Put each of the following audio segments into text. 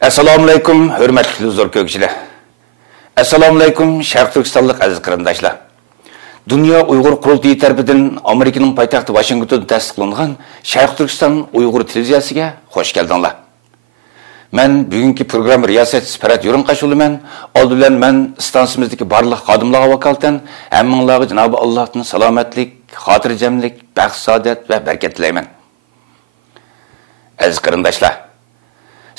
Assalomu alaykum, hurmatli huzur ko'kchilar. Assalomu alaykum, Sharq Turkistonlik aziz qarindoshlar. Dunyo Uyg'ur qurultiyi tomonidan Amerikaning poytaxti Washingtonda tasdiqlangan Sharq Turkiston Uyg'ur televiziyasiga xush keldinglar. Men bugungi program riyosatchisi Farhat Yo'rinqashulaman. Oldi bilan men stansiyamizdagi barliq xodimlarga vakolatan hammanglarga Janob Allohdan salomatlik, xotirjamlik, baxt, saodat va barakat tilayman. Aziz qarindoshlar,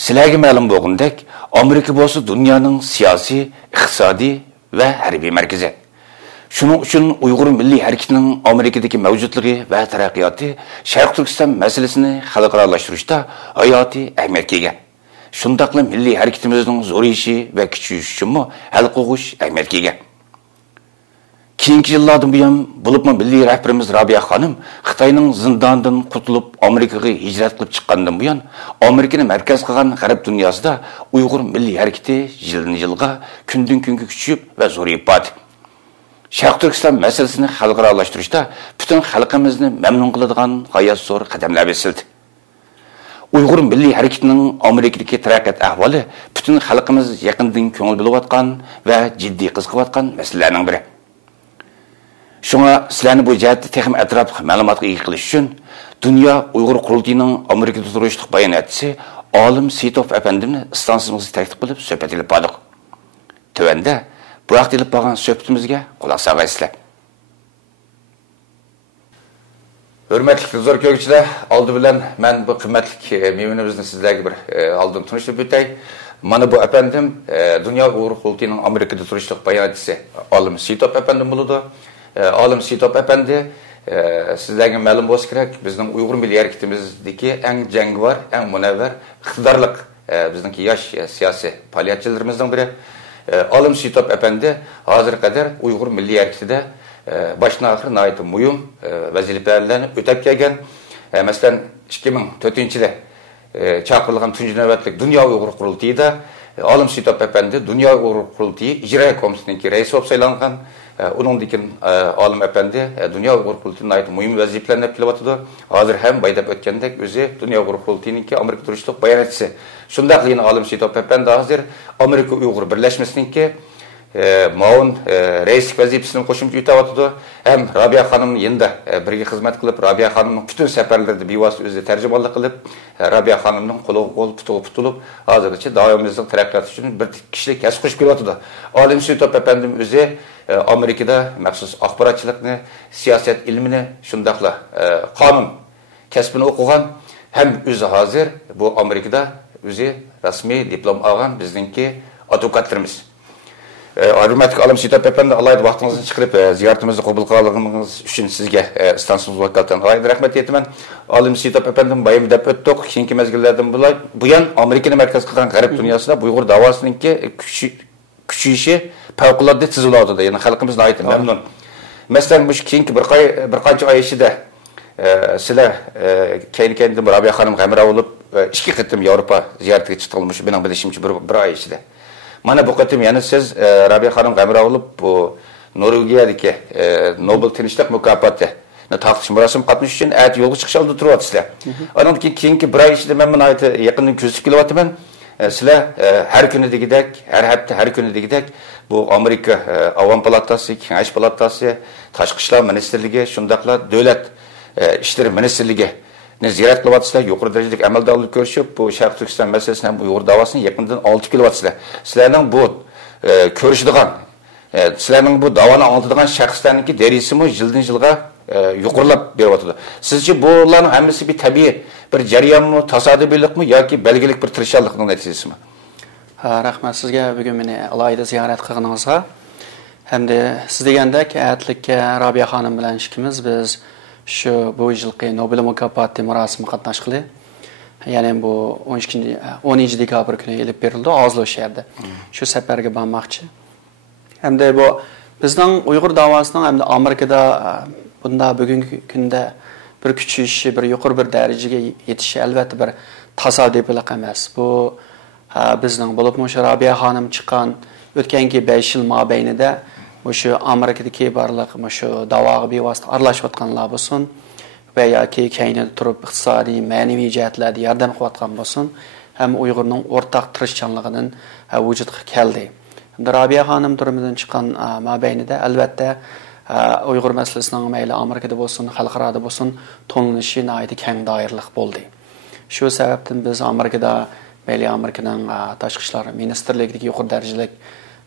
sizlarga ma'lum bo'lgandek, Amerika bo'lsa dunyoning siyosiy, iqtisodiy va harbiy markazi. Shuning uchun Uyg'ur milliy harakatining Amerikadagi mavjudligi va taraqqiyoti Sharq Turkiston masalasini xalqaralashtirishda hayotiy ahamiyatga ega. Shundaqla milliy harakatimizning zo'rayishi va kuchayishi uchunmi hal qo'yish ahamiyatga ega. Keyingi yillardan buyon bo'libmi milliy rahbarimiz Robiya xonim Xitoyning zindonidan qutulib Amerikaga hijrat qilib chiqqandan buyon Amerikani markaz qilgan g'arb dunyosida Uyg'ur milliy harakati yildan-yilga, kundan-kunga kuchayib va zo'rayib bordi. Sharq Turkiston masalasini xalqaralashtirishda butun xalqimizni mamnun qiladigan g'oyat zo'r qadamlar bosildi. Uyg'ur milliy harakatining Amerikadagi taraqqiyot ahvoli butun xalqimiz yaqindan ko'ngil bilayotgan va jiddiy qiziqayotgan masalalarning biri. Şuna sizlarni bu jihatda texnik atrofli ma'lumotga ega qilish uchun Dunyo Uyg'ur qurultiyining Amerikada turishliq bayonotchisi Olim Sitov afandimni stansiyamizga taklif qilib suhbat ilib bordik. Tövanda bu vaqt ilib borgan suhbatimizga quloq solgaysizlar. Hurmatli huzur ko'ruvchilar, oldi bilan men bu qimmatli mehmonimizni sizlarga bir oldin tanishtirib o'tay. Mana bu afandim Dunyo Uyg'ur qurultiyining Amerikada turishliq bayonotchisi Olim Sitov afandim bo'ladi. Olim Sitov efendi sizlarga ma'lum bo'lsa kerak, bizning Uyg'ur milliy harakatimizdagi eng jangovar, eng munavvar, iqtidorli bizning yosh siyosiy faoliyatchilarimizdan biri. Olim Sitov efendi hozir qadar Uyg'ur milliy harakatida boshdan oxir nihoyat muhim vazifalarni o'tab kelgan. Masalan, 2004-yilda chaqirilgan tunji navbatlik Dunyo Uyg'ur qurultiyida Olim Sitov efendi Dunyo Uyg'ur qurultiyi ijro komissiyasining raisi bo'lib saylangan. Onundikin Olim efendi Dunyo Uyg'ur qurultiyining ait muhim vazifalarni qilyapti. Hozir ham baydab o'tgandek o'zi Dunyo Uyg'ur qurultiyining Amerika turishliq bayonotchisi. Shundaqligini Olim Sitov efendi hozir Amerika Uyg'ur birlashmasining Maun reislik vazifasini qo'shimcha yutyapti. Ham Robiya xonim endi birga xizmat qilib, Robiya xonimning butun safarlarida bevosita o'zi tarjimonlik qilib, Robiya xonimning qo'l tutulib, hozirgacha davomiylik taraqqiyot uchun bir kishilik kasb qo'shib kelyapti. Olim Sitov efendim o'zi Amerikada maxsus axborotchilikni, siyosat ilmini, shundaqla qonun kasbini o'qigan, ham o'zi hozir bu Amerikada o'zi rasmiy diplom olgan bizningki advokatlarimiz. Hurmatli Olim Sitov efendi, Allohga vaqtingizni chiqarib ziyoratimizni qabul qilganingiz uchun sizga stansiyamiz vakolatdan Allohga rahmat aytaman. Olim Sitov efendim bayim deb o'tdik. Keyingi mezgillardan buyon Amerikani markaz qilgan g'arb dunyosida Uyg'ur davosiningki kuchayishi favqulodda tiziladi. Ya'ni xalqimiz nihoyat mamnun. Masalan, bu keyingi bir qancha oy ichida sizlar keyin Robiya xonim g'amra bo'lib 2 qatim Yevropa ziyoratiga chiqilmish, mening bilishimcha bir oy ichida. Mana bu qatim yana siz Robiya xonim g'amra bo'lib bu Norvegiyadagi Nobel tinchlik mukofoti taqdim marosim qatnashish uchun yo'lga chiqish oldi turyapsizlar. Ondan keyingi bir oy ichida men buni yaqindan kuzatib kelyapman. Sizlar har kuni degidek, har hafta har kuni degidek bu Amerika Avam palatasi, Kengash palatasi, Tashqi ishlar ministrligi, shundaqla davlat ishlar ministrligi ziyorat qilyapsizlar, yuqori darajadagi amaldorlik ko'rishib, bu Sharq Turkiston masalasini ham Uyg'ur davosini yaqindan olib kelyapsizlar. Sizlarning bu ko'rishadigan, sizlarning bu davoni oladigan shaxslarningki derisimi yildan yilga yuqorilab beryapti. Sizce bularning hammasi bir tabiiy bir jarayonmi, tasodifiylikmi yoki belgilik bir tirishchilikning natijasimi? Rahmat sizga bugun meni alohida ziyorat qilganingizga. Hamda siz degandek, aytlikka Robiya xonim bilan ishimiz biz shu bu yilgi Nobel mukofoti marosimi qatnashqili. Ya'ni bu 10 dekabr kuni elib berildi Oslo shahrida. Shu safarga bormoqchi. Hamda bu bizning Uyg'ur davosining hamda Amerikada bunda bugungi kunda bir kuchayishi, bir yuqori bir darajaga yetishi albatta bir tasodiflik emas. Bu bizning bo'lib Robiya xonim chiqqan o'tgangi 5 yil mobaynida o'sha Amerikadagi barliq shu davoga bevosita aralashayotganlar bo'lsin va yoki kaynida turib iqtisodiy, ma'naviy jihatlarda yordam qilayotgan bo'lsin, hem Uyg'urning o'rtaq tirishchanligidan vujudga keldi. Rabia xanım durumundan chiqqan mabaynida albatta Uyg'ur masalasining mayli Amerikada bo'lsin, xalqaro bo'lsin, to'linishi nihoyat keng doiralik bo'ldi. Shu sababdan biz Amerikada mayli Amerikaning tashqi ishlar ministrligidagi yuqori darajalik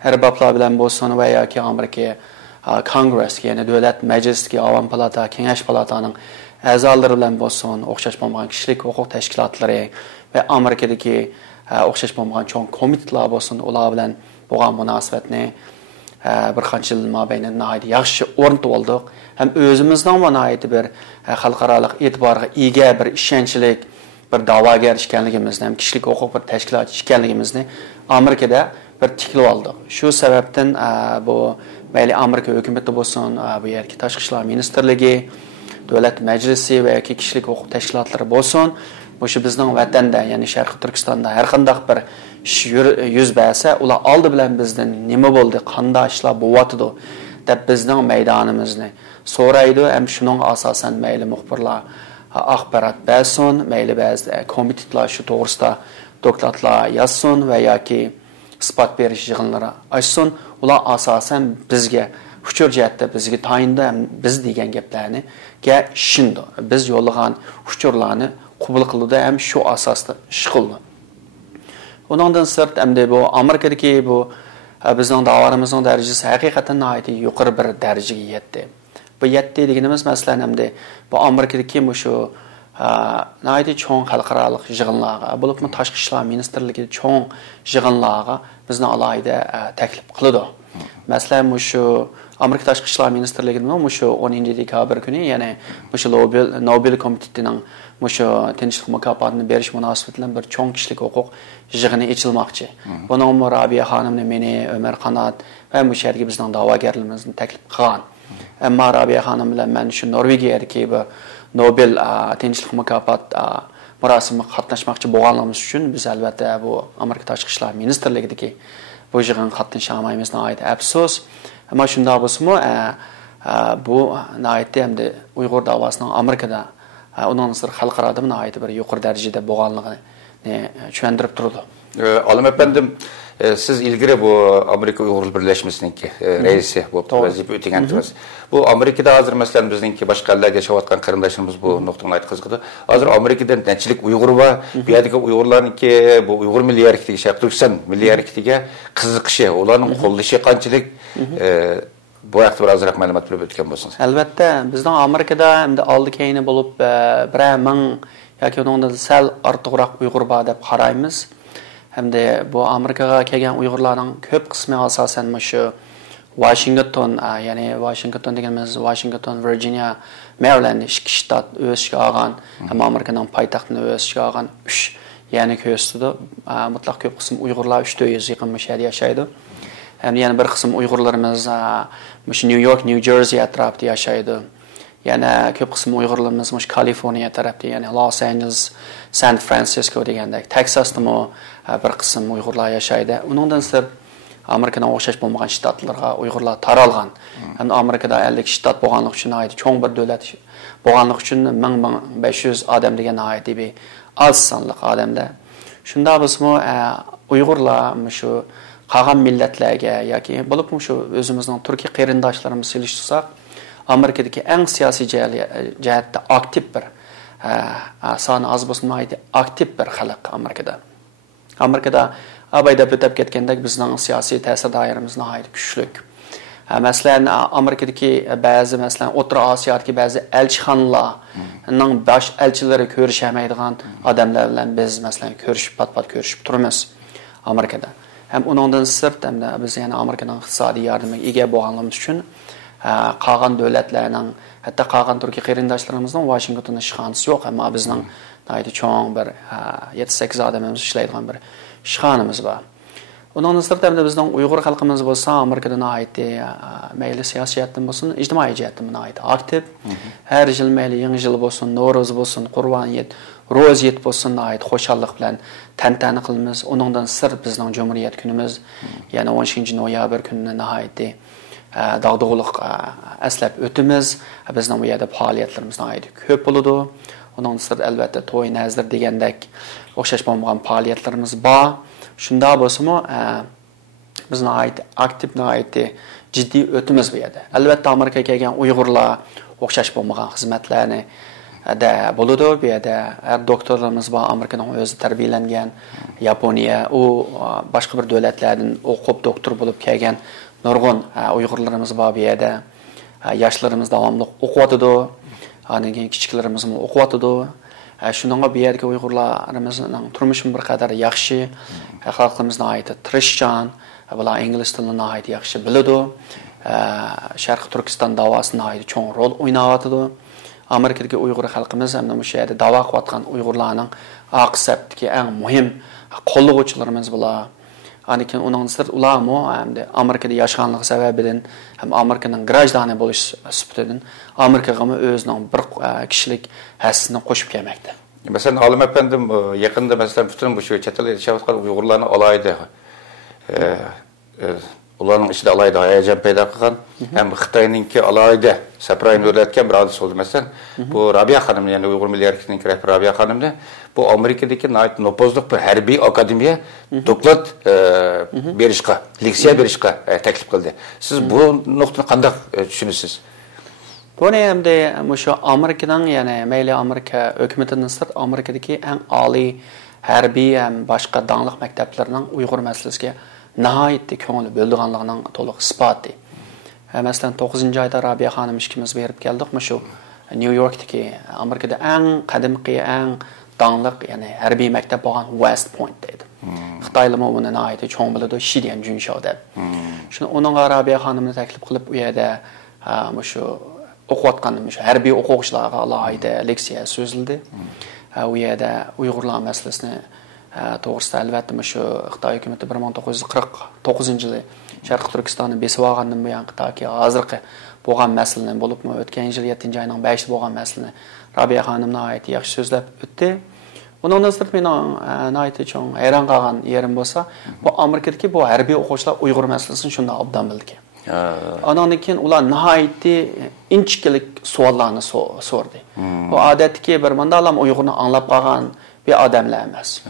erboblar bilan bo'lsin va yoki Amerika Congress, ya'ni davlat majlisidagi Avam palata, Kengash palataning a'zolari bilan bo'lsin, o'xshash bo'lmagan kishilik huquq tashkilotlari va Amerikadagi o'xshash bo'lmagan cho'ng komitetlar bo'lsin, ular bilan bo'lgan munosabatni bir qancha yil mobaynida nihoyat yaxshi o'rnatib oldik. Ham o'zimizning nihoyat bir xalqaro e'tiborga ega bir ishonchlik bir da'vogar ekanligimizni, ham kishilik huquq bir tashkilot ekanligimizni Amerikada bir tiklab oldik. Shu sababdan bu mayli Amerika hukumati bo'lsin, bu yerki tashqi ishlar ministrligi, davlat majlisi va yoki kishilik huquq tashkilotlari bo'lsin, o'sha bizning vatanda, ya'ni Sharqiy Turkistonda har qanday bir ish yuz bersa, ular oldi bilan bizdan nima bo'ldi, qanday ishlar bo'lyotdi deb bizning maydonimizni so'raydi. Ham shuning asosan mayli muxbirlar axborot bersin, mayli ba'zi komitetlar shu to'g'risida dokladlar yozsin va yoki isbot berish yig'inlari ochsin. Ular asosan bizga uchur jihatda bizga tayinda biz degan gaplarni ishindi. Biz yo'llagan uchurlarni qabul qildi, ham shu asosda ish qildi. Ondan sırt hamda bu Amerikadagi bu bizning da'vorimizning darajasi haqiqatan nihoyat yuqori bir darajaga yetdi. Bu yetdi deganimiz masalan hamda bu Amerikadagi shu nihoyat cho'ng xalqaro yig'inlarga, bo'libmi tashqi ishlar ministrligi cho'ng yig'inlarga bizni alohida taklif qildi. Masalan shu Amerika tashqi ishlar ministrligining shu 10 dekabr kuni, ya'ni shu Nobel komitetining shu tinchlik mukofotini berish munosabati bilan bir cho'ng kishilik huquq yig'ini ochilmoqchi. Buning Rabia xonimni, meni, Ömer Qanat va musharga bizning da'vogarlarimizni taklif qilgan. Ammo Rabia xonim bilan men shu Norvegiyadagi bu Nobel tinchlik mukofot murosimiga qatnashmoqchi bo'lganligimiz uchun biz albatta bu Amerika tashqi ishlar ministrligidagi bu yig'inga qatnasha olmaymiz, nihoyat afsus. Ammo shunday bo'lsa-mu, bu nihoyat hamda Uyg'ur davosining Amerikada onun sır xalqarada nihoyat bir yuqori darajada bo'lganligini tushuntirib turdi. Olim efendim, siz ilgari bu Amerika Uyg'ur birlashmasininki raisi bo'lib vazifa o'tagansiz. Bu Amerikada hozir masalan bizningki boshqa ellarda yashayotgan qarindoshlarimiz bu nuqtani aytqizdi. Hozir Amerikada nechilik Uyg'ur va bu yerdagi Uyg'urlarningki bu Uyg'ur milliy harakatiga, Sharq Turkiston milliy harakatiga qiziqishi, ularning qo'llashi qanchalik bu haqda birazroq ma'lumot berib o'tgan bo'lsangiz. Albatta, bizning Amerikada hamda oldi keyni bo'lib 1000 yoki undan sal ortiqroq Uyg'ur bor deb qaraymiz. Hamda bu Amerikaga kelgan Uyg'urlarning ko'p qismi asosan shu Washington, ya'ni Washington deganimiz Washington, Virginia, Maryland ikki shtat o'sishga olgan, ham Amerikaning poytaxtini o'sishga olgan 3 ya'ni ko'rsatdi. Mutlaq ko'p qism Uyg'urlar 300 yaqin shaharda yashaydi. Hem yani bir kısım Uygurlarımız New York, New Jersey atrafında yaşaydı. Yani köp kısım Uygurlarımız Kaliforniya tarafta, yani Los Angeles, San Francisco degende, Texas'ta mı bir kısım Uygurlar yaşaydı. Ondan sonra Amerika'dan o'xshash bo'lmagan shtatlarga Uyg'urlar taralgan. Hem Amerikada 50 shtat bo'lganlik uchun aytdi, cho'ng bir davlat bo'lganlik uchun 1500 odam degan aytdi bir oz sonli odamda. Shunda bizmi Uyg'urlar shu qolgan millatlarga yoki bo'lib shu o'zimizning Turkiya qarindoshlarimiz selishtirsak, Amerikadagi eng siyosiy jihatda aktiv bir soni oz bo'lsin aytdi, aktiv bir xalq Amerikada. Amerikada abayda o'tib ketgandek bizning siyosiy ta'sir doiramiz nihoyat kuchli. Masalan, Amerikadagi ba'zi masalan O'rta Osiyodagi ba'zi elchixonalarning bosh elchilari ko'rishamaydigan odamlar bilan biz masalan pat-pat ko'rishib turamiz Amerikada. Hem ondan sırt hem de biz yani Amerika'nın iqtisadi yardımı ega bo'lganligimiz uchun qolgan davlatlarning, hatta qolgan Turkiya qarindoshlarımızning Washingtonda ishxonasi yo'q, ammo bizning nihoyat cho'ng bir 7-8 odamimiz ishlaydigan bir ishxonamiz bor. Ondan sırt hem de bizning Uyg'ur xalqimiz bo'lsa, Amerikada nihoyat mayli siyosatdan bo'lsin, ijtimoiy jihatdan nihoyat aktiv. Har yil mayli yangi yil bo'lsin, Navro'z bo'lsin, Qurban hayit, Ro'ziyet bo'lsin, nihoyat xo'shallik bilan tantana qilamiz. Ondan sırt bizning Cumhuriyet kunimiz, ya'ni 10 noyabr kunini nihoyat dağdığılıq əslab ötümüz, bizning bu yerda faoliyatlarimiz nihoyat ko'p bo'ladi. Onun üstündə əlbəttə toy, nəzir degəndək oxşaş olmayan fəaliyyətlərimiz var. Şunda bolsa-mı, bizə aid aktiv ciddi ötümüz bu yerdə. Əlbəttə Amerikaya gələn Uyğurlar oxşaş olmayan xidmətlərini də buludu. Bu yerdə hər doktorlarımız var, Amerikanın özü tərbiyələnən, Yaponiya, o başqa bir dövlətlərdən oxub doktor olub gələn nurgun Uyğurlarımız var bu yerdə. Yaşlarımız davamlı oxuyatıdı. Hani kiçiklərimiz oxuyatıdı. Şununla bir yerdə Uyğurlarımızın turmuşun bir qədər yaxşı, xalqımızın aid tirişcan, bular ingilis dilini aid yaxşı bilidu. Şərqi Türkistan davasına aid çoğun rol oynayatıdı. Amerikadakı Uyğur xalqımız hem de bu şeydə dava qıvatqan Uyğurlarının aqsabdaki ən mühim qolluğucularımız bular. Anikin onun üstündə ular mı hem de Amerikada yaşanlığı səbəbindən hem Amerikanın grajdanı buluş sübütüdən Amerikaga mı özünün bir kişilik həssini qoşub gəlməkdə. Mesela Alim efendim yakında mesela bütün bu şey çetel yaşayan Uygurlarını alaydı. Ularning içinde alaydı hayacan paydo qilgan hem Xitoyninki alaydı saprayni o'rlatgan bir hadis oldu mesela. Bu Rabia Hanım yani Uygur Milli Hareketi'nin rahbari Rabia Hanım'da bu Amerika'daki nopozluk bir harbiy akademiya doklat berishga, leksiya berishga taklif qildi. Siz bu nuqtani qanday tushunasiz? Bunu hem de şu Amerika'dan yani meyli Amerika hükümetinin sırt Amerika'daki en ali harbiy hem başka dağlık mekteplerinin Uygur meselesiga nihayetli köngülü böldüğanlığının toluq ispatı. Mesela 9. ayda Rabia Hanım işkimiz verip geldik mi şu New York'taki Amerika'da en kadimki en dağlık yani harbiy mektep olan West Point'teydi. Xitaylıma bunu nihayetli çoğun biliyordu Şidiyen Cünşav'da. Şimdi onun Rabia Hanım'ı teklif kılıp u yerdə şu oxuyatqanım şu harbiy oxucularga alaydı leksiya sözledi. U yerdə Uyğurlar meselesini to'g'risida albatta şu Xitoy hukumatı 1949-yılı Şərqi Türkistanı besib olgandan buyon Xitoyga hozirgi bo'lgan masalani bo'libmi o'tgan yil 7 oyning 5 bo'lgan masalani Rabia Hanımna ait yaxshi so'zlab o'tdi. Onun nazarda mening aytib uchun hayron qolgan yerim bo'lsa, bu Amerikadagi bu harbiy o'quvchilar Uyg'ur masalasini shunda obdan bildi. Ondan keyin ular nihoyatda inchkilik savollarni so'rdi. Bu odatdagi bir mandalam Uyg'urni anglab qolgan bir adamlar emas.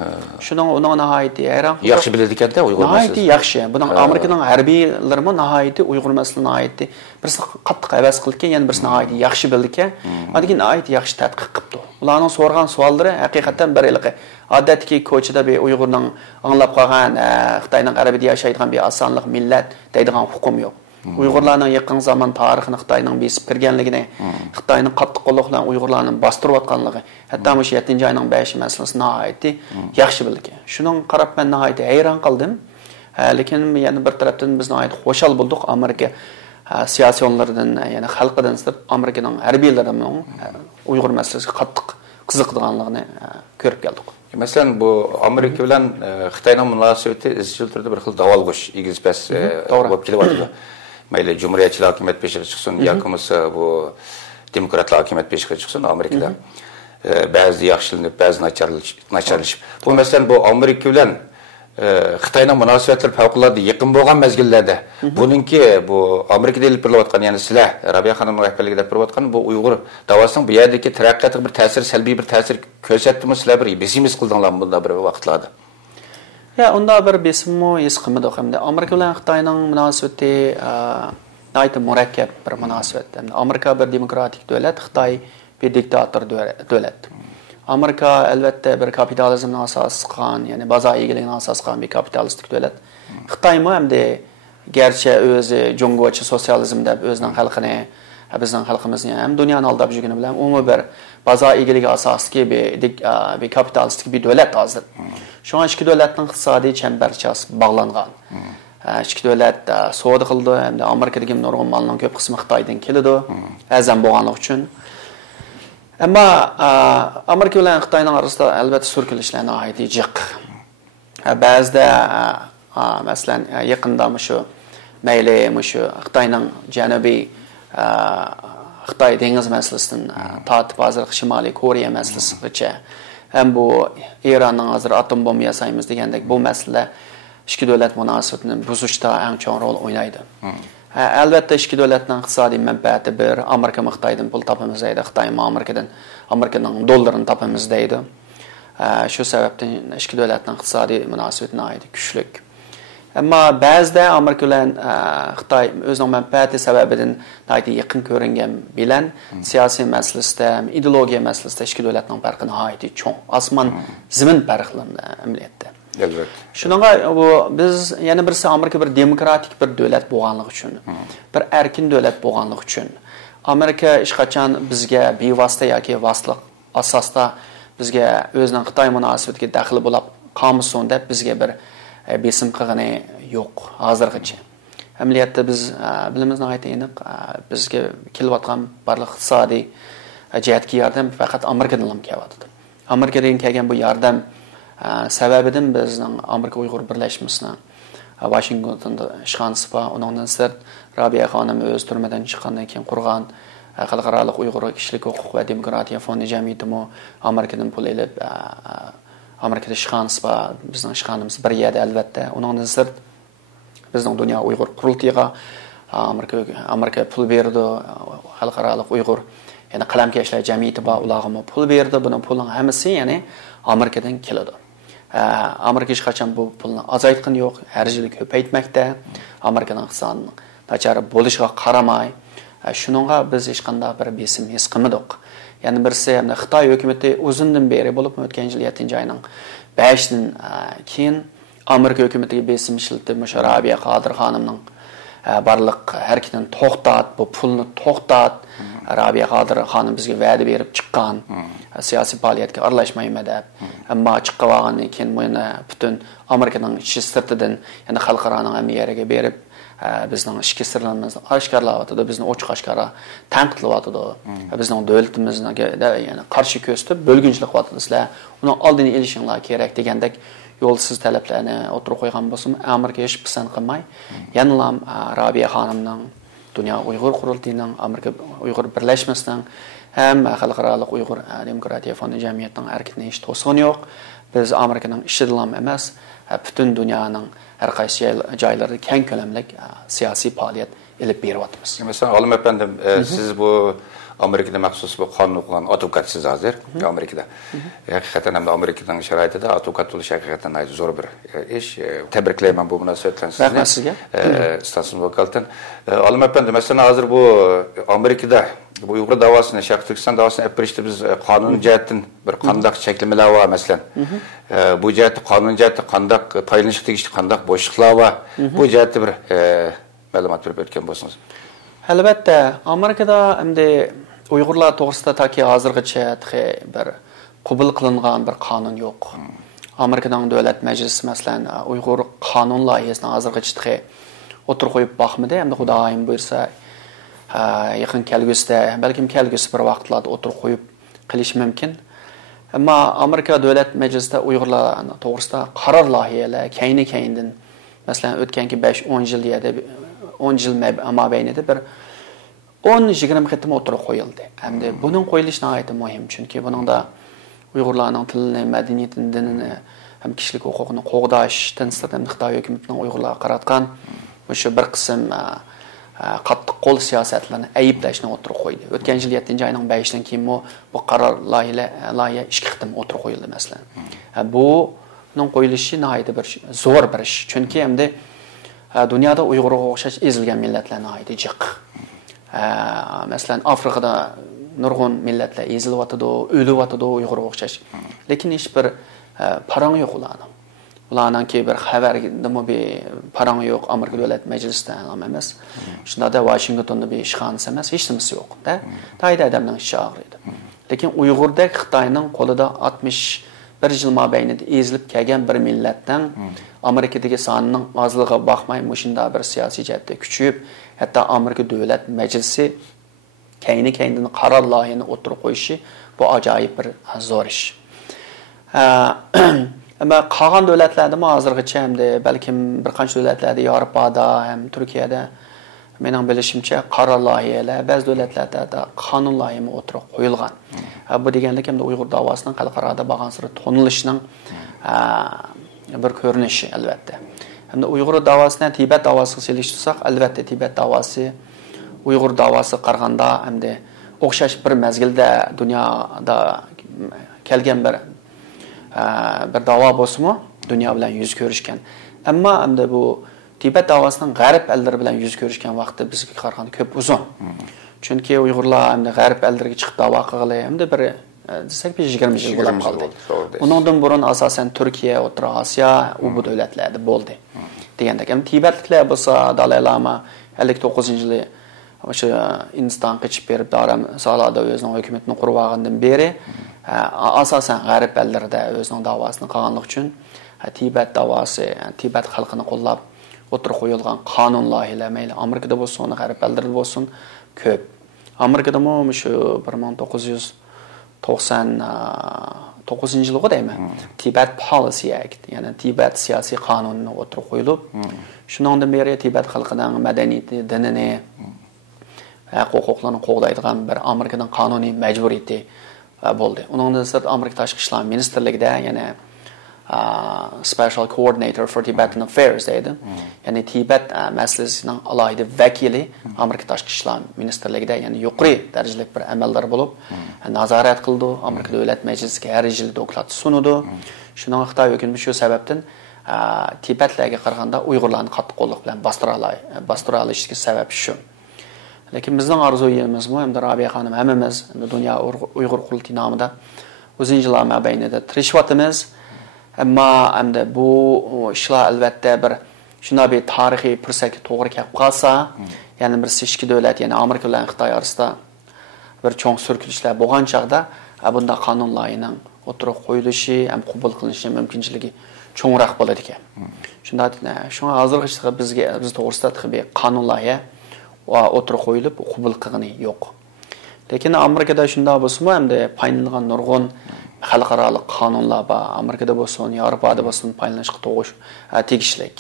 Şunun ona nihoyatda hayron. Yaxshi biladi ekanda Uyg'ur masalasi. Nihoyatda yaxshi. Bunun Amerikaning harbiylarimi nihoyatda Uyg'ur masalasini nihoyatda birisi qattiq havas qilgan, yana birisi nihoyatda yaxshi bildi-ki, adigi nihoyatda yaxshi tadqiq qilibdi. Ularning so'rgan savollari haqiqatan bir iliqi. Odatdagi ko'chada bir Uyg'urning anglab qolgan Xitoyning arabida yashaydigan bir osonlik millat deydigan hukum yo'q. Uyg'urlarning yaqin zaman tarixini Xitoyning besib kirganligini, Xitoyning qattiq qo'llab bilan Uyg'urlarni bostirayotganligi, hatto o'sha 7 oyning 5 masalasini nihoyatda yaxshi bildi. Shuning qarab men nihoyatda hayron qoldim. Lekin yana bir tarafdan biz nihoyatda xo'shal bo'ldik Amerika siyosiyonlaridan, ya'ni xalqidan sirb Amerikaning harbiylarining Uyg'ur masalasiga qattiq qiziqdiganligini ko'rib keldik. Mesela bu Amerika bilan Xitoyning munosabati izchil turda bir xil davolg'ish, egizpas bo'lib kelyapti. Mayli Cumhuriyetçiler hükümet peşine çıksın, yakımızı bu demokratlar hükümet peşine çıksın Amerika'da. Bazı yaxşılanıp, bazı naçarlaşıp. Bu mesela bu Amerika bilen Xitoyning munosabatlar favqulodda yaqin bo'lgan mezgillarda buningki bu Amerikada ilib berilayotgan yani sizlar Rabia Hanımning rahbarligida ilib berilayotgan bu Uyg'ur davosining bu yerdagi taraqqiyotga bir ta'sir, salbiy bir ta'sir ko'rsatdimi sizlar bir besimiz qildinglarmi bunda bir vaqtlarda? Ya onda bir besimmi his qilmadik hamda Amerika bilan Xitoyning munosabati nihoyatda murakkab bir munosabat. Amerika bir demokratik davlat, Xitoy bir diktator davlat. Amerika albatta bir kapitalizmni asos qilgan, ya'ni bozor egiligini asos qilgan bir kapitalistik davlat. Xitoy ham hamda garchi o'zi jungochi sotsializm deb o'zining xalqini, bizning xalqimizni ham dunyoni aldab yurgani bilan umumiy bir bozor egiligi asosli bir kapitalistik bir davlat hozir. Şu an ikki davlatning iqtisodiy chambarchas bog'langan. Ikki davlat savdo qildi, hamda Amerikadagi nurg'un malning ko'p qismi Xitoydan keladi, azam bo'lganligi uchun. Ama Amerika bilan Xitoyning orasida albatta surkilishlar nihoyatda jiq. Ba'zida masalan yaqinda shu mayli shu Xitoyning janubiy Xitoy dengiz masalasidan tortib hozir Shimoliy Koreya masalasigacha hem bu İran'ın hazır atom bomba yasayımız degandek bu mesele ikki davlat munosabatini buzishda eng chong rol o'ynaydi. Albatta ikki davlatning iqtisodiy manfaati bir, Amerika Xitoydan pul topamiz deydi, Xitoy Amerikaning dollarini topamiz deydi. Shu sababdan ikki davlatning iqtisodiy munosabati kuchli. Ammo ba'zida Amerika bilan Xitoy o'zining manfaati sababidan yaqin ko'ringan bilan siyosiy masalasida, ideologiya masalasida ikki davlatning farqi nihoyatda cho'ng. Osmon zamin farqlandi amaliyotda. Elbette. Shuningga bu biz yana birisi Amerika bir demokratik bir davlat bo'lganligi uchun, bir erkin davlat bo'lganligi uchun Amerika hech qachon bizga bevosita yoki vositalik asosda bizga o'zining Xitoy munosabatiga daxl bo'lib qolmasin deb bizga bir besim qilgani yo'q hozirgacha. Amaliyotda biz bilimimizni aytaylik, bizga kelayotgan barliq iqtisodiy jihatga yordam faqat Amerikadan kelyapti. Amerikadan kelgan bu yordam sababidan bizning Amerika Uyg'ur birlashmasini Washingtonda ishxonasi bor. Undan sirt Robiya xonim o'z turmadan chiqqandan keyin qurgan xalqaro Uyg'ur kishilik huquq va demokratiya fondi jamiyatimi Amerikadan pul olib Amerikada ishxonasi bor. Bizning ishxonamiz bir yerda albatta. Undan sirt bizning dunyo Uyg'ur qurultiyiga Amerika pul berdi. Xalqaro Uyg'ur yani qalamkashlar jamiyati bor, ularga pul berdi. Buning pulning hammasi ya'ni Amerikadan keladi. Amerika hech qachon bu pulni azaytgani yo'q, har yili ko'paytmoqda. Amerikaning iqtisodining nachar bo'lishiga qaramay, shuningga biz hech qanday bir besim his qilmadik. Ya'ni birisi hamda Xitoy hukumatı o'zindan beri bo'lib o'tgan yil 7-oyning 5dan keyin Amerika hukumatiga besim ishlatib, Robiya Qodir xonimning barliq harakatini to'xtat, bu pulni to'xtat. Robiya Qodir xonim bizga va'da berib chiqqan. Siyosiy faoliyatga aralashmayman deb. Ammo chiqib olgandan keyin buni butun Amerikaning ichi sirtidan, ya'ni xalqaroning amiyariga berib, bizning ichki sirlarimizni oshkorlayotdi, bizni ochiq oshkora tanqidlayotdi. Bizning davlatimizga ya'ni qarshi ko'rsatib, bo'lginchilik qilyapti. Sizlar uni oldini olishinglar kerak degandek yo'lsiz talablarni o'tirib qo'ygan bo'lsam, Amerika hech pisand qilmay, yana Robiya xonimning Dünya Uyghur Qurultiyining Amerika Uyg'ur birlashmasining ham xalqaro Uyg'ur demokratiya fondi jamiyatining harakatini hech to'sg'ini yo'q. Biz Amerikaning ishidan emas, butun dunyoning har qaysi joylarida keng ko'lamli siyosiy faoliyat olib beryapmiz. Mesela olim efendim, siz bu Amerika'da maxsus bu qonun o'qigan advokatsiz hozir Amerika'da. Hakikaten hem de Amerika'nın şaraitida advokat bo'lish hakikaten zo'r bir ish. Tabriklayman bu munosabat bilan sizni. Rahmat sizga. Istansız vakaltan. Olim efendim, mesela hozir bu Amerika'da bu Uyg'ur davosini, Sharq Turkiston davosini olib berishda biz qonun jihatdan bir qandaq cheklamalar bor masalan. Bu jihatda qonun jihatda qandaq foydalanish tegishli qandaq bo'shliqlar bor. Bu jihatda bir ma'lumot berib o'tgan bo'lsangiz. Albatta, Amerikada endi Uyg'urlar to'g'risida toki hozirgacha bir qabul qilingan bir qonun yo'q. Amerikaning davlat majlisi masalan Uyg'ur qonun loyihasini hozirgacha o'tirib qo'yib boqmadi. Endi Xudoyim buyursa, yaqin kelgusida, balkim kelgusi bir vaqtlarda o'tirib qo'yib qilish mumkin. Ammo Amerika davlat majlisida Uyg'urlar to'g'risida qaror loyihalari kayni-kayndan masalan o'tganki 5-10 yil yerda 10 yil mobaynida bir 10-20 qitim o'tirib qo'yildi. Hamda buning qo'yilishi nihoyatda muhim, chunki buningda Uyg'urlarning tilini, madaniyatini, dinini, ham kishilik huquqini qo'g'dash, tinchlikdan Xitoy hukumatining Uyg'urlarga qaratgan o'sha bir qism qattiq qo'l siyosatlarini ayblashni o'tirib qo'ydi. O'tgan yil 7-oyning 5dan keyin bu qaror loyiha 2 qitim o'tirib qo'yildi masalan. Buning qo'yilishi nihoyatda bir zo'r bir ish, chunki hamda dunyoda Uyg'urga o'xshash ezilgan millatlar nihoyatda jiq. Masalan, Afrikada nurg'un millatlar ezilyotdi, o'lyotdi Uyg'urga o'xshash. Lekin hech bir parang yo'q ularning. Ularningki bir xabarda bir parang yo'q, Amerika davlat majlisida emas. Shunda Washingtonda bir ishxonasi emas, hech nimasi yo'q. Tayda odamning ishi og'riydi. Lekin Uyg'urdek Xitoyning qo'lida 61 yil mobaynida ezilib kelgan bir millatdan Amerikadagi sonining ozligiga baxmay, shunda bir siyosiy jihatda kuchayib, hatto Amerika davlat majlisi kayni-kayndan qaror loyihasini o'tirib qo'yishi bu ajoyib bir zo'r ish. Ammo qolgan davlatlarda hozirgacha hamda balkim bir qancha davlatlarda Yevropada ham Turkiyada mening bilishimcha qaror loyihalari ba'zi davlatlarda qonun loyihasi o'tirib qo'yilgan. Bu deganlik hamda Uyg'ur davosining xalqaroda bo'lgan sira to'nilishining bir ko'rinishi albatta. Hamda Uyg'ur davasına Tibet davasını seliştirsaq, albatta Tibet davası Uyg'ur davası qaraganda hamda o'xshash bir mezgilda dunyoda kelgan bir davo bo'lsa-mu, dunyo bilan yuz ko'rishgan. Ammo hamda bu Tibet davasının g'arb ellari bilan yuz ko'rishgan vaqti bizga qaraganda ko'p uzun. Chunki Uyg'urlar hamda g'arb ellariga chiqib davo qilgani hamda bir desak 20 yil bo'lib qoldi. Undan burun asosan Turkiya, O'rta Osiyo bu davlatlarda bo'ldi. Degandek, ham Tibetliklar bo'lsa Dalay Lama 59-yili o'sha Hindiston qochib berib daram salada o'zining hukumatini qurib olgandan beri asosan g'arb ellarida o'zining davosini qilganlik uchun Tibet davosi, Tibet xalqini qo'llab o'tirib qo'yilgan qonun loyihalari mayli Amerikada bo'lsin, g'arb ellarida bo'lsin ko'p. Amerikada shu 1999-yilda deyman. Tibet Policy Act, ya'ni Tibet siyosiy qonunini o'tirib qo'yilib, shundan beri Tibet xalqining madaniyati, dinini huquqlarini qo'g'daydigan bir Amerikaning qonuniy majburiyati bo'ldi. Undan sirт Amerika tashqi ishlar ministrligida, ya'ni Special Coordinator for Tibetan Affairs deydi. Ya'ni Tibet masalasining alohida vakili Amerika tashqi ishlar ministrligida, ya'ni yuqori darajali bir amaldor bo'lib, nazorat qildi. Amerika davlat majlisiga har yil doklad sunudi. Shuning Xitoy hukumati shu sababdan Tibetlarga qaraganda Uyg'urlarni qattiq qo'lliq bilan bostirib olishga sabab shu. Lekin bizning orzuyimiz bu, hamda Robiya xonim hammamiz dunyo Uyg'ur qurultiyi nomida uzun yillar mobaynida tirishayotimiz. Ammo hamda bu ishlar albatta bir shunday bir tarixiy fursatga to'g'ri kelib qolsa, ya'ni bir ikki davlat, ya'ni Amerika bilan Xitoy orasida bir cho'ng surkilishlar bo'lgan chaqda, bunda qonun loyihining o'tirib qo'yilishi ham qabul qilinishi mumkinligi cho'ngroq bo'ladi ekan. Shunga hozirgacha biz to'g'risida bir qonun loyihi o'tirib qo'yilib qabul qilgani yo'q. Lekin Amerikada shunday bo'lsa-mu, hamda paylanilgan nurg'un xalqaro qonunlar bor. Amerikada bo'lsin, Yevropada bo'lsin, paylanishga tegishlik.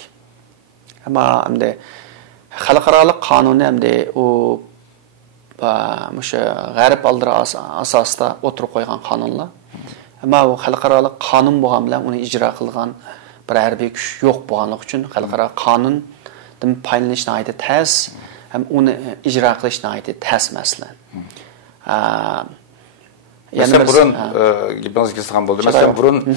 Ammo hamda xalqaro qonunni hamda u o'sha g'arb aldiri asosida o'tirib qo'ygan qonunlar. Ammo u xalqaro qonun bo'lgan bilan uni ijro qilgan bir harbiy kuch yo'q bo'lganligi uchun xalqaro qonundan paylanishni aytdi tez, ham uni ijro qilishni aytdi tez masalan. Mesela burun gibiniz kıskan buldu. Mesela burun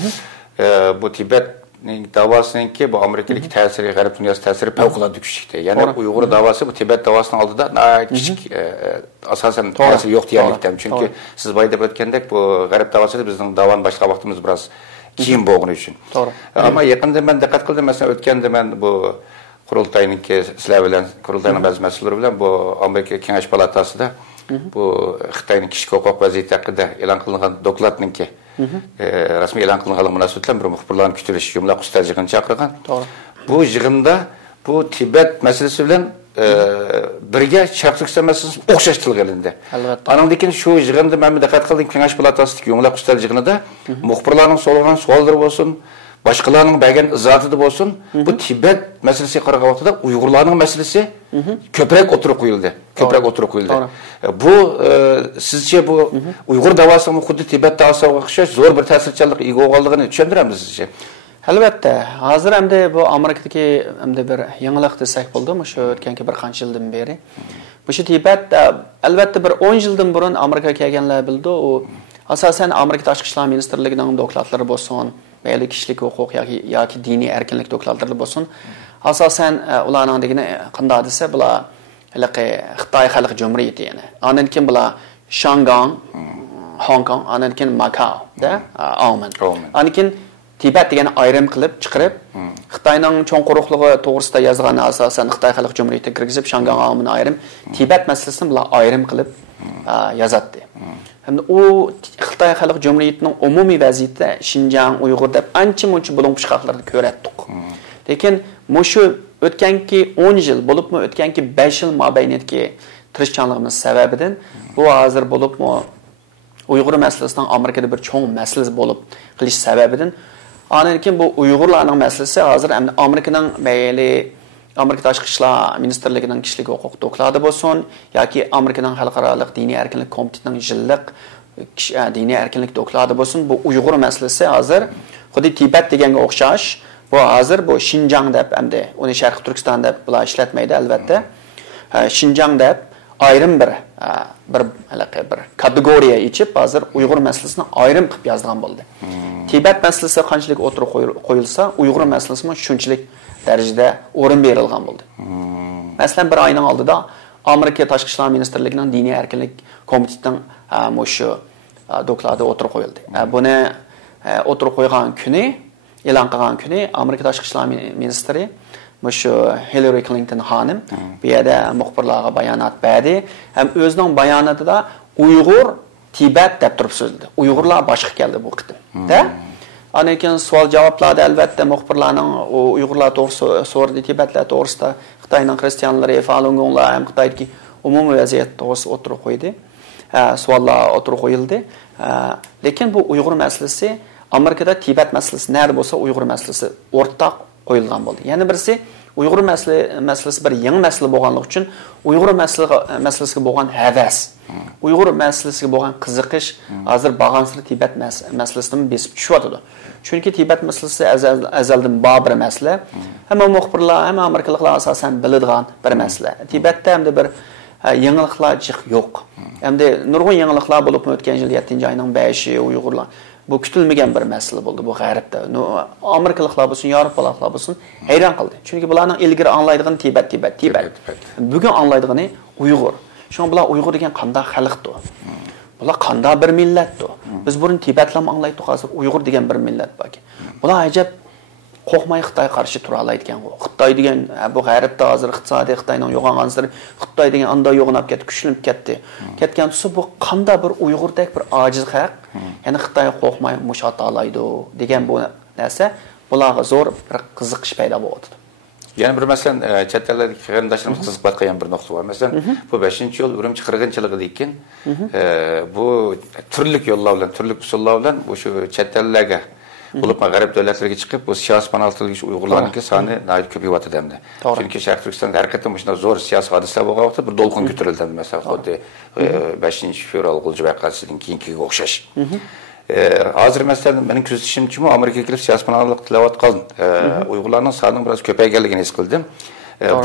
bu Tibet'nin davasınınki bu Amerika'daki tesiri, garip dünyası tesiri fevkalade küçükte. Yani Uygur davası bu Tibet davasının aldı da küçük asasen tesiri yok diyelikten. Çünkü siz bayda ötkendek bu garip davası da bizim davanın başka vaktimiz biraz kiyim boğunu için. Ama yakında ben dikkat kıldım. Mesela ötkende ben bu kurultayınınki sizler bilen, kurultayının bazı meseleleri bilen bu Amerika Kengeş Palatası da bu Xitoyning kişi hukuk vaziyeti hakkında e'lon qilingan dokladninki rasmiy e'lon qilingan munosabat bilan bir muxbirlarni kutilish yumaloq usta yig'in chaqirgan. Bu yig'inda bu Tibet masalasi bilan birga Sharq Turkiston masalasini o'xshashtirilgandi. Andan keyin shu yig'inda men diqqat qildim, Kengash palatasidagi yumaloq usta yig'inida muxbirlarning so'ragan savollari bo'lsin, başkalarının bergen izahatı olsun, bu Tibet meselesi qaragan vaqtida Uyg'urlarning meselesi köprek oturup koyuldu. Köprek oturup koyuldu. Bu sizce bu Uyg'ur davasının xuddi Tibet davasına o'xshash zo'r bir ta'sirchanlik ega bo'lganligini tushuntiramiz sizce? Albatta, hozir hamda bu Amerikadagi hamda bir yangilik desak bo'ldimi, shu o'tganki bir qancha yildan beri. Bu Tibet albatta bir 10 yildan burun Amerikaga kelganlar bildi. U asosan Amerika tashqi ishlar ministrligining dokladlari bo'lsin, mayli kishilik huquq yoki diniy erkinlik dokladlari bo'lsin. Asosan ularning degini qanday desa, bular Xitoy Xalq Jumhuriyati yani. Andan keyin bular Shangang, Hong Kong, andan keyin Macau da Oman. Andan keyin Tibet degan ayrim qilib chiqarib, Xitoyning cho'ng quruqligi to'g'risida yozgan asosan Xitoy Xalq Jumhuriyati kirgizib, Shangang Oman ayrim, Tibet masalasini bular ayrim qilib yozatdi. Hem o Xitoy Xalq Cumhuriyetining umumiy vaziyatida Xinjiang, Uyg'ur deb ancha-muncha bo'lib chiqaqlarni ko'ratdik. Lekin shu o'tganki 10 yil bo'libmi, o'tganki 5 yil mobaynidagi tirishchanligimiz sababidan bu hozir bo'libmi Uyg'ur masalasining Amerikada bir cho'ng masala bo'lib qilish sababidan Andan keyin bu Uyg'urlarning masalasi hozir Amerikaning mayli Amerika tashqi ishlar ministrligining kishilik huquq dokladi bo'lsin yoki Amerikaning xalqaro diniy erkinlik komitetining yillik diniy erkinlik dokladi bo'lsin, bu Uyg'ur masalasi hozir xuddi Tibet deganga o'xshash Bu hazır bu Şinjan deb hamda uni Sharq Turkiston deb bular ishlatmaydi albatta. Şinjan deb ayrım bir kategoriya içib hazır Uyg'ur masalasini ayrım qilib yozgan bo'ldi. Tibet masalasi qanchalik o'tirib qo'yilsa, Uyg'ur masalasi shunchalik darajada o'rin berilgan bo'ldi. Masalan, bir oyning oldida Amerika Tashqi ishlar ministrligining diniy erkinlik komitetining shu dokladi o'tirib qo'yildi. Buni o'tirib qo'ygan kuni, e'lon qilgan kuni Amerika Tashqi ishlar ministri shu Hillary Clinton xonim bu yerda muxbirlarga bayonot berdi. Ham o'zining bayonotida Uyg'ur Tibet deb turib so'zladi. Uyg'urlar boshqa keldi bu qitim. Da? Anakin savol javoblarda albatta muxbirlarning Uyg'urlar to'g'risida so'rdi, Tibetlar to'g'risida, Xitoyning xristianlari, Falun Gonglar ham Xitoydagi umumiy vaziyat to'g'risida o'tirib qo'ydi. Savollar o'tirib qo'yildi. Lekin bu Uyg'ur masalasi Amerikada Tibet masalasi nari bo'lsa, Uyg'ur masalasi o'rtaq qo'yilgan bo'ldi. Yana birisi Uyg'ur masalasi bir yangi masala bo'lganligi uchun Uyg'ur masalasiga bo'lgan havas, Uyg'ur masalasiga bo'lgan qiziqish hozir bag'ansir Tibet masalasidan besib tushyotdi. Chunki Tibet masalasi azaldan bor bir masala. Hamma muxbirlar, hamma amerikaliklar asosan biladigan bir masala. Tibetda hamda bir yangiliklar jiq yo'q. Hamda nurg'un yangiliklar bo'lib o'tgan yil 7-oyning 5-i Uyg'urlar bu kutilmagan bir masala bo'ldi bu g'arbda. Amerikaliklar bo'lsin, Yevropaliklar bo'lsin hayron qildi. Chunki bularning ilgari anglaydigan Tibet. Bugun anglaydigani Uyg'ur. Shunga bular Uyg'ur degan qanday xalqdir? Bular qanday bir millatdir? Biz burun Tibetlarni anglaydik, hozir Uyg'ur degan bir millat bor. Bular ajab qo'rqmay Xitoy qarshi tura oladigan. Xitoy degan bu g'arbda hozir iqtisodiy Xitoyning yo'g'ongan siri Xitoy degan anda yo'g'onab ketdi, kuchlanib ketdi. Ketgan tusi bu qanday bir Uyg'urdek bir ojiz xalq, ya'ni Xitoy qo'rqmay mushata olaydi degan bu narsa bularga zo'r bir qiziqish paydo bo'ldi. Yani bir mesela chatlardagi qarindoshlarimiz qiziqib qolgan bir nuqta bor. Mesela bu 5-yo'l Urumchi qirg'inchiligi ekan. Bu turli yo'llar bilan, turli usullar bilan bu shu chatlarga bo'lib g'arb davlatlarga chiqib, bu siyosiy panaltidagi Uyg'urlarning soni nayib ko'payib demdi. Chunki Sharq Turkistonda harakatda shunday zo'r siyosiy hodisalar bo'lgan vaqtda bir to'lqin ko'tarildi mesela. Xuddi 5-fevral g'ulji vaqasidan keyingiga o'xshash. Hozir mesela benim kuzatishimcha Amerikaga kirib siyosiy panallik tilovat qildim. Uyg'urlarning sonining biroz ko'payganligini his qildim.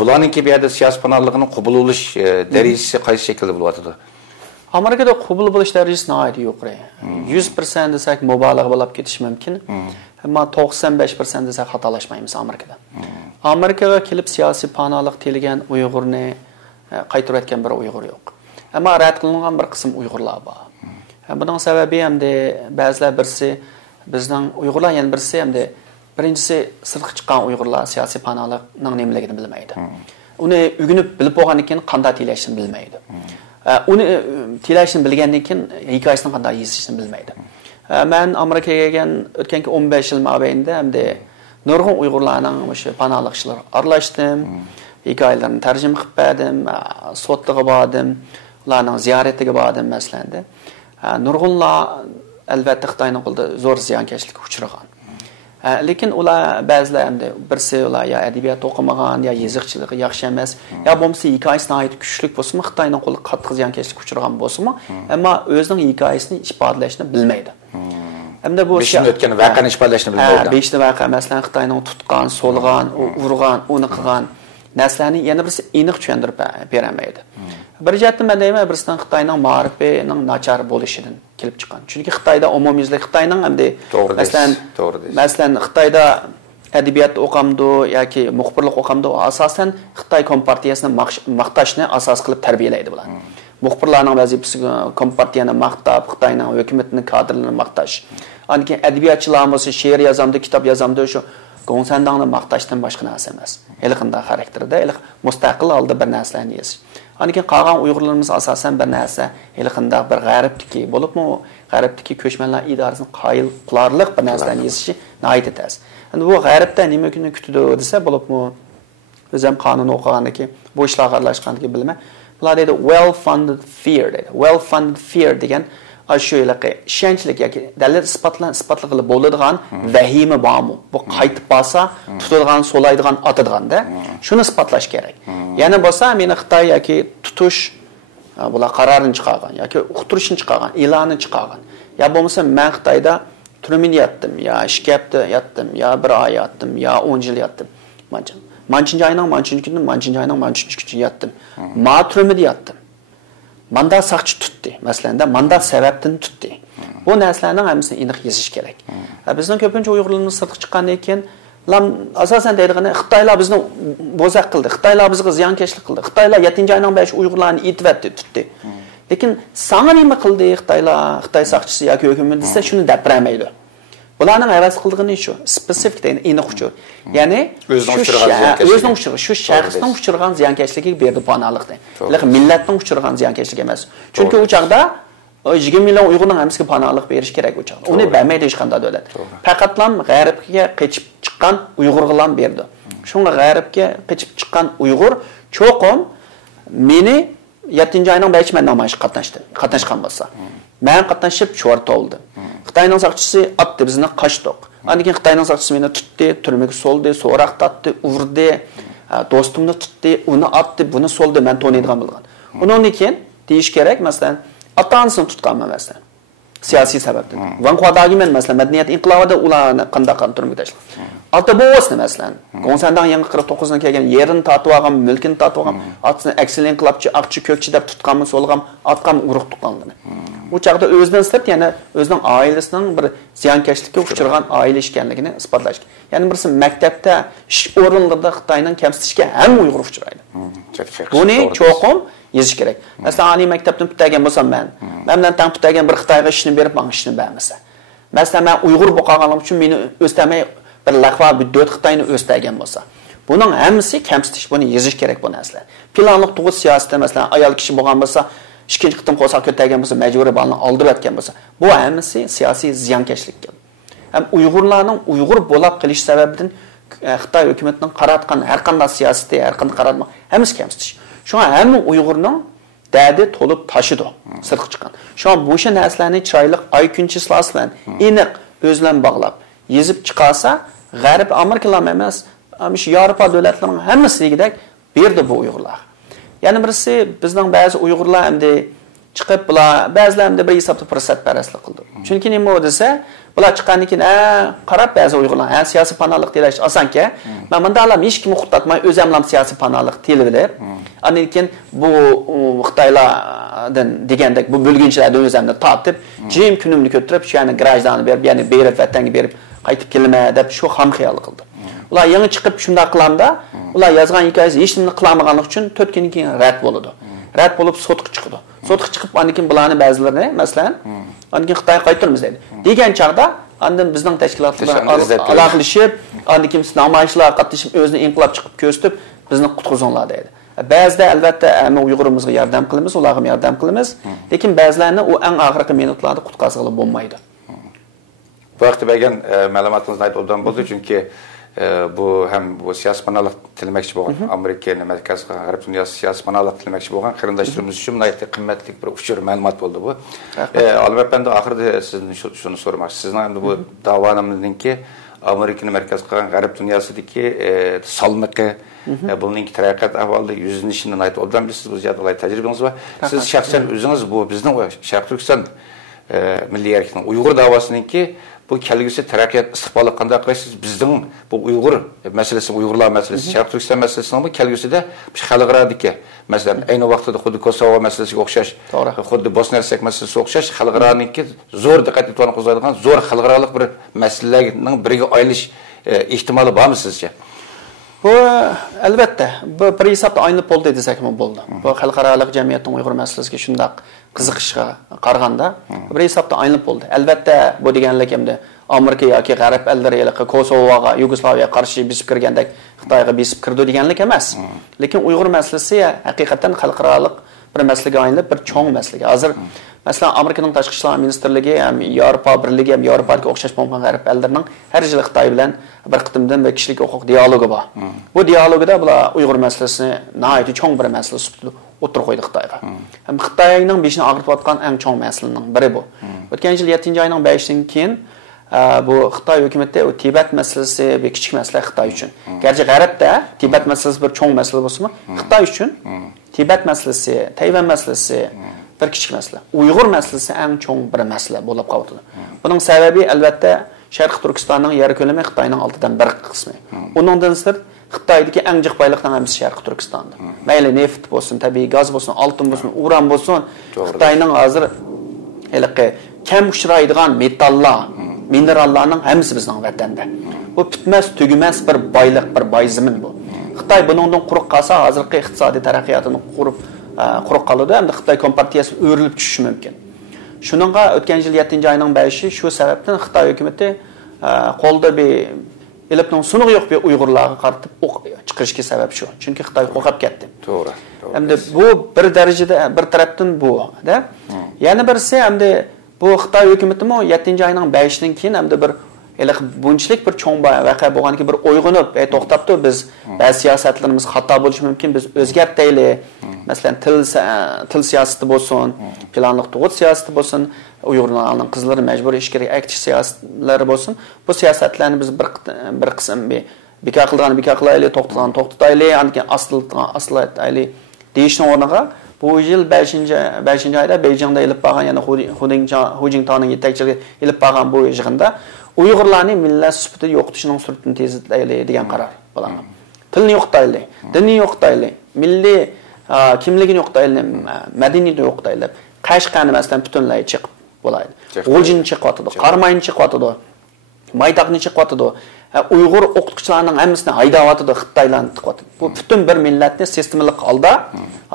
Bularning bu yerda siyosiy panallikning qabul bo'lish darajasi qaysi shaklda bo'lyapti? Amerikada qabul bo'lish darajasi nihoyat yuqori. 100% desak mubolag'a bo'lib ketish mumkin. Ammo 95% desak xatolashmaymiz Amerikada. Amerikaga kelib siyosiy panallik tilgan Uyg'urni qaytarayotgan bir Uyg'ur yo'q. Ammo rad qilingan bir qism Uyg'urlar bor. Bunun sebebi hem de bazılar birisi bizden Uygurlar yani birisi hem de birincisi sırtı çıkan Uygurlar siyasi panalının neyimlerini bilmeydi. Onu ügünüp bilip olgan iken qanday tiylashini bilmeydi. Onu tiylashini bilgan iken hikayesini qanday yazishini bilmeydi. Ben Amerika'ya gelgen ötkenki 15 yıl mobaynida hem de nurg'un Uygurlarning o'sha panalliqchilar aralashdim, hikoyalarini tarjima qilib berdim, sotliga bordim, ularning ziyaratiga bordim masalanda. Nurg'unlar albatta Xitoyning qo'lida zo'r ziyonkashlikka uchragan. Lekin ular ba'zilar hamda birsi ular ya adabiyot o'qimagan, ya yoziqchiligi yaxshi emas, ya bo'lmasa hikoyasini aytib kuchlik bo'lsa-mu, Xitoyning qo'lida qattiq ziyonkashlikka uchragan bo'lsa-mu, ammo o'zining hikoyasini ifodalashni bilmaydi. Hamda bu ishni o'tgan voqeani ifodalashni bilmaydi. Beshta voqea, masalan, Xitoyning tutgan, so'lgan, urgan, uni qilgan narsalarni yana birisi aniq tushuntirib bermaydi. Bir jihatdan men deyman, birisidan Xitoyning ma'rifining nachar bo'lishidan kelib chiqqan. Chunki Xitoyda umumyuzlik Xitoyning hamda masalan Xitoyda adabiyot o'qamdi yoki muxbirlik o'qamdi, asosan Xitoy kompartiyasini maqtashni asos qilib tarbiyalaydi bular. Muxbirlarning vazifasi kompartiyani maqtab, Xitoyning hukumatining kadrlarini maqtash. Anki adabiyotchilar bo'lsa she'r yozamdi, kitob yozamdi, shu Gongsandanni maqtashdan boshqa narsa emas. Haliqinday xarakterda, haliq mustaqil holda bir narsalarni yozish. Lekin qolgan Uyg'urlarimiz asosan bir narsa haliqinday bir g'arbdiki bo'libmi, g'arbdiki ko'chmanlar idorasining qoyil qilarliq bir narsalarni yozishi nihoyat etas. Endi bu g'arbda nima kuni kutdi desa bo'libmi, o'zim qonun o'qiganiki, bu ishlarga aralashganligi bilma. Bular deydi well-funded fear deydi. Well-funded fear degan shu yilaqi ishonchlik yoki dalil isbotli qilib bo'ladigan vahima bormi? Bu qaytib bo'lsa, tutilgan, so'laydigan, otadigan-da. Shuni isbotlash kerak. Yana bo'lsa, meni Xitoy yoki tutish bular qarorini chiqargan yoki uqtirishni chiqargan, e'lonni chiqargan. Ya bo'lmasa, men Xitoyda Türmede yattım, ya 2 hafta yattım, ya 1 ay yattım, ya 10 yıl yattım. Mançıncı ayının mançıncı günü, mançıncı ayının mançıncı günü yattım. Ma türmede yattım. Manda sakçı tuttu. Mesela manda sebepten tuttu. Bu neslenin hepsini iniq yazış gerek. Bizden köpünce Uygurlarımız sırtıq çıqqandan keyin lan asasen deydiğine Xitaylar bizni bozaq qildi. Xitaylar bizga ziyankeşlik qildi. Xitaylar 7 ayının 5 Uygurlarni itvetdi, tuttu. Lekin sana nima qildi Xitaylar, Xitay saqçısı yoki hökumət desa shuni deb bermaydi. Bularning havas qildigini shu, spesifik aniq uçur. Ya'ni o'zining uchirgan shu shaxsning uchirgan ziyankeşligiga berdi panolikni. Lekin millatning uchirgan ziyankeşlik emas. Chunki u chaqda 20 milyon Uygurning hammasiga panolik berish kerak u chaqda. Uni bermaydi hech qanday davlat. Faqatlam g'arbga qochib chiqqan Uyg'urlar berdi. Shunga g'arbga qochib chiqqan Uyg'ur cho'qim meni 7-ayning 5 men namoyish qatnashgan bo'lsa. Men qatnashib short oldi. Xitoyning saqchisi atdi bizni qochdik. Andan keyin Xitoyning saqchisi meni tutdi, turmaga soldi, so'roq tatdi, urdi, do'stimni tutdi, uni atdi, buni soldi, men to'naydigan bo'lgan. Undan keyin deyish kerak, masalan, ota-onasini tutganman masalan. Siyosiy sababdan. Vanquadagi men masalan madaniyat inqilobida ularni qanday turmaga tashladi. Ota bovasini masalan, G'onsandan yangi 49dan kelgan yerini tatib olgan, mulkini tatib olgan, otasini aksel inqilobchi, aqchi ko'kchi deb tutganmi, so'lg'am, atqam urug' tuqqanligini. Bu chaqda o'zidan sirt, yana o'zining oilasining bir ziyankeşlikka uchragan oila ekanligini isbotlash. Ya'ni birisi maktabda, ish o'rinlarida Xitoyning kamsitishga ham Uyg'ur uchraydi. Buni cho'qim yezish kerak. Masalan, oliy maktabdan bitagan bo'lsam mendan tang bitagan bir Xitoyga ishni berib, men ishni bermasa. Masalan, men Uyg'ur bo'lganim uchun meni o'stamay bir laqva büddöt Xitoyni o'stagan bo'lsa. Buning hammasi kamsitish, buni yezish kerak bu narsalar. Planliq tug'ut siyosatida masalan ayol kishi bo'lgan bo'lsa, ikkinchi qitim qo'saq ko'targan bo'lsa, majburiy balni oldirib o'tgan bo'lsa, bu hammasi siyosiy ziyonkashlik. Ham Uyg'urlarning Uyg'ur bo'lib qilish sababidan Xitoy hukumatining qaratgan har qanday siyosati, har qanday qaratma, hammasi kamsitish. Shunga hamma Uyg'urning dadi to'lib tashidi, sirtqa chiqqan. Shunga bu o'sha narsalarni chiroyli ay kunchi silaslan, aniq o'zlan bog'lab yezib chiqarsa, G'arb Amerikalar emas, shu Yevropa davlatlarining hammasigidek berdi bu Uyg'urlar. Ya'ni birisi bizning ba'zi Uyg'urlar hamda chiqib bular ba'zilar hamda bir hisobda fursat parastlik qildi. Chunki nima desa, bular chiqqandan keyin qarab ba'zi Uyg'urlar siyosiy panolik delash osonki, men bundalar hech kim huquqatmay o'zimlam siyosiy panolik telib Andan keyin bu Xitoylardan degandek bu bo'lginchilarni o'zimni tortib, jim kunimni ko'tarib, shu yani grajdanni berib, ya'ni berib vatanga berib qaytib kelma deb shu ham xiyol qildi. Ular yangi chiqib shunday qilanda, ular yozgan hikoyasi hech nimani qilmaganlik uchun 4 kundan keyin rad bo'ladi. Rad bo'lib sotqa chiqdi. Sotqa chiqib andan keyin bularni ba'zilarini, masalan, andan keyin Xitoyga qaytaramiz dedi. Degan chaqda andan bizning tashkilotlar aloqalashib, andan keyin namoyishlar qatnashib o'zini inqilob chiqib ko'rsatib, bizni qutqizinglar dedi. Ba'zida albatta Uyg'urimizga yordam qilamiz, ularga yordam qilamiz, lekin ba'zilarini u eng oxirgi minutlarda qutqazg'ili bo'lmaydi. Bu vaqtda bergan ma'lumotingizni aytib o'tgan bo'ldi, chunki bu ham bu siyosiy panolik tilmoqchi bo'lgan Amerikaning markaziy g'arb dunyosi siyosiy panolik tilmoqchi bo'lgan qarindoshlarimiz uchun nihoyatda qimmatli bir uchur ma'lumot bo'ldi bu. Albatta oxirida sizdan shuni so'ramoqchi. Sizning bu davonimizninki Amerikaning markaziy g'arb dunyosidagi salmoqi buning taraqqiyot ahvolida yuzinishini aytib o'tgan siz bu jadolay tajribangiz bor. Siz shaxsan o'zingiz bu bizning Sharq Turkiston milliy erkning Uyg'ur davosiningki bu kelgusi taraqqiyot istiqbolini qanday qilasiz? Bizning bu Uyg'ur masalasi, Uyg'urlar masalasi, Sharq Turkiston masalasining bu kelgusida xalqarodagi, masalan, ayni vaqtida xuddi Kosovo masalasiga o'xshash, xuddi Bosna Hersek masalasiga o'xshash xalqarodagi zo'r diqqat e'tiborni qo'zg'aydigan zo'r xalqaroliq bir masalalarning biriga aylanish ehtimoli bormi sizcha? Bu albatta bir hisobda aynı bo'ldi desak ham bo'ldi. Bu xalqaro jamiyatning Uyg'ur masalasiga shundaq qiziqishga qaraganda bir hisobda aynı bo'ldi. Albatta bu deganlik hamda Amerika yoki G'arb ellari Kosovoga, Yugoslaviyaga qarshi bisib kirgandek Xitoyga bisib kirdi deganlik emas. Lekin Uyg'ur masalasi haqiqatan xalqaro bir masalaga aylanib bir cho'ng masalaga. Hozir masalan Amerikaning tashqi ishlar ministrligi ham Yevropa birligi ham Yevropaga o'xshash bo'lgan G'arb ellarining har yili Xitoy bilan bir qitimdan va kishilik huquq dialogi bor. Bu dialogida bular Uyg'ur masalasini nihoyatda cho'ng bir masala sifatida o'tirib qo'ydi Xitoyga. Ham Xitoyning beshini og'ritayotgan eng cho'ng masalaning biri bu. O'tgan yil 7-oyning 5-dan keyin bu Xitoy hukumati o Tibet masalasi bir kichik masala Xitoy uchun. Garchi G'arbda Tibet masalasi bir cho'ng masala bo'lsa-mu, Xitoy uchun Tibet masalasi, Tayvan masalasi bir kichik masala. Uyg'ur masalasi eng cho'ng bir masala bo'lib qoldi. Buning sababi albatta Sharq Turkistonning yer ko'lami Xitoyning 1/6 qismi. Uningdan sirt Xitoydagi eng jiq boyliqdan hamsi Sharq Turkistonda. Mayli neft bo'lsin, tabiiy gaz bo'lsin, oltin bo'lsin, uran bo'lsin, Xitoyning hozir haliqi kam uchraydigan metallar, minerallarning hammasi bizning vatanda. Bu bitmas, tugumas bir boyliq, bir boyzimin bu. Xitoy buningdan quruq qolsa, hozirgi iqtisodiy taraqqiyotini quruq qoladi, hamda Xitoy kompartiyasi o'rilib tushishi mumkin. Shuningga o'tgan yil 7-oyning 5-i shu sababdan Xitoy hukumatı qo'lda bir elibning sunuq yo'q bir Uyg'urlarga qaratib o'q chiqarishga sabab shu. Chunki Xitoy qo'rqib ketdi. To'g'ri. Hamda bu bir darajada bir tarafdan bu, da. Yana birisi hamda bu Xitoy hukumatimi 7-oyning 5-dan keyin hamda bir bunchalik bir cho'ng voqea bo'lganki bir o'yg'inib, to'xtabdi biz ba'zi siyosatlarimiz xato bo'lishi mumkin, biz o'zgartaylik. Masalan, til siyosati bo'lsin, planliq tug'ut siyosati bo'lsin, Uyg'urlarning qizlari majburiy ishga aktiv siyosatlari bo'lsin. Bu siyosatlarni biz bir qism bekor qilaylik, to'xtataylik, anki aslataylik deyishning o'rniga bu yil 5-oyda Beijingda ilib borgan, yana Hu Jintaoning yetakchiligi ilib borgan bu yig'inda Uyg'urlarning millat sifatida yo'qotishining sur'atini tezlaylik degan qaror bo'lagan. Tilni yo'qotaylik, dinni yo'qotaylik, milliy kimligini yo'qotaylik, madaniyatni yo'qotaylik. Qashqani masalan butunlay chiqib bo'ladi. G'ojini chiqyotdi, Qarmayni chiqyotdi, Maydaqni chiqyotdi. Uyg'ur o'qituvchilarning hammasini haydayotdi, Xitoylarni tiqyotdi. Bu butun bir millatni sistemalik holda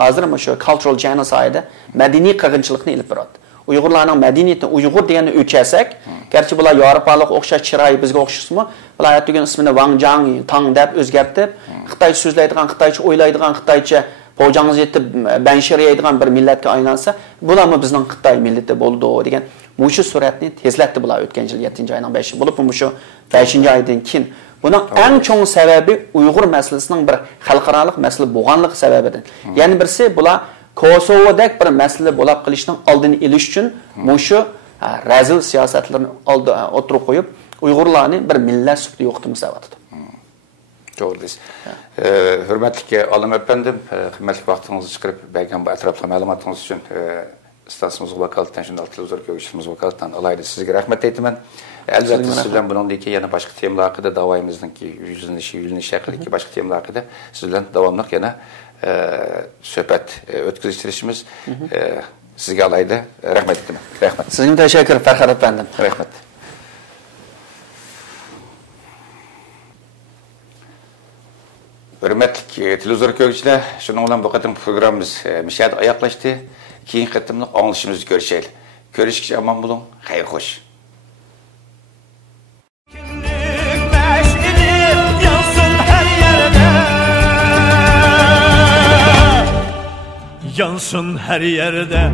hozir shu cultural genocide, madaniy qirg'inchilikni ilib boradi. Uyg'urlarning madaniyatini Uyg'ur deganni o'lchasak, garchi bular Yevropalik o'xshash chiroyi bizga o'xshasmi, bular hatto'gin ismini Wang Zhang, Tang deb o'zgartib, Xitoy so'zlaydigan, Xitoycha o'ylaydigan, Xitoycha po'jangiz yetib banshiriydigan bir millatga aylansa, bularmi bizning Xitoy millati bo'ldi degan mushu suratni tezlatdi bular o'tgan yil 7-oyning 5-i bo'lib, mushu 5-oydan keyin buning eng cho'ng sababi Uyg'ur masalasining bir xalqaro masala bo'lganligi sababidir. Yana birisi bular Kosovodek bir masala bo'lib qilishning oldini olish uchun mushu razil siyosatlarni o'tirib qo'yib, Uyg'urlarni bir millat sifatida yo'qotib savotdi. To'g'ri. Hurmatli olim efendim, qimmatli vaqtingizni chiqarib bergan bu atrofli ma'lumotingiz uchun istasımızın vakalatan, şimdi televizyon görüşümüz vakalatan alayda sizge rahmet aytaman. Elbette siz bilan bundan keyin yana boshqa temalar haqida davomimizningki yuzlanishi haqidagi boshqa temalar haqida siz bilan davomli yana suhbat o'tkazishtirishimiz sizga alayda rahmat aytaman. Rahmat. Sizga tashakkur Farhod efendim. Rahmat. Hürmetli televizyon görüşçüler, şunun olan bu kadar programımız müşahede ayaklaştı. Keyin qatimliq anglishimizni ko'rishaylik. Ko'rishga omon bo'ling. Xayr xo'sh. Yansın her yerde